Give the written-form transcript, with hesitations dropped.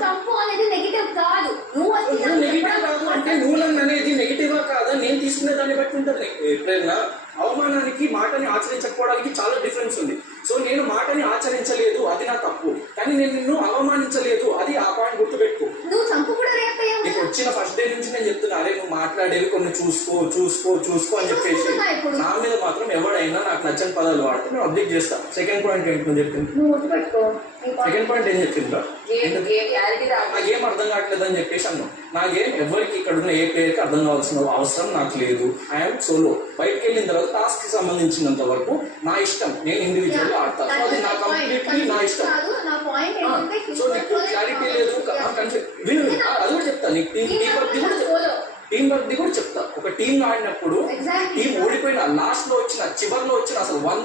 చంపు అనేది నెగిటివ్ కాదు. నువ్వు నెగిటివ్ కాదు అంటే నువ్వు నన్ను అనేది నెగిటివా కాదా నేను తీసుకునే దాన్ని బట్టి ఉంటుంది. ఎప్పుడైనా అవమానానికి మాటని ఆచరించకపోవడానికి చాలా డిఫరెన్స్ ఉంది. సో నేను మాటని ఆచరించలేదు, అది నా తప్పు. కానీ నేను నిన్ను అవమానించలేదు, అది ఆ పాయింట్ గుర్తుపెట్టుకో. నువ్వు చంపు కూడా నీకు వచ్చిన ఫస్ట్ డే నుంచి నేను చెప్తున్నా, అరే నువ్వు మాట్లాడేవి కొన్ని చూసుకో చూసుకో చూసుకో అని చెప్పేసి. నా మీద మాత్రం ఎవడైనా నాకు నచ్చని పదాలు వాడితే నేను అబ్జెక్ట్ చేస్తా. సెకండ్ పాయింట్ ఏంటి నువ్వు చెప్పింది? సెకండ్ పాయింట్ ఏం చెప్పిందా? నాకేం అర్థం కావట్లేదు అని చెప్పేసి అన్నావు. నాకేం ఎవరికి ఇక్కడ ఉన్న ఏ పేరుకి అర్థం కావాల్సిన అవసరం నాకు లేదు. I'm solo. బయటకు వెళ్ళిన తర్వాత టాస్క్ కి సంబంధించినంత వరకు నా ఇష్టం, నేను ఇండివిజువల్ ఆడతాను. అది నా కంప్లీట్లీ నా ఇష్టం. సో నీకు క్లారిటీ లేదు, విను, అది కూడా చెప్తా. నీకు టీం వర్క్ ది కూడా చెప్తా. ఒక టీం ఆడినప్పుడు టీం ఓడిపోయిన లాస్ట్ లో వచ్చిన చివరిలో వచ్చిన అసలు 1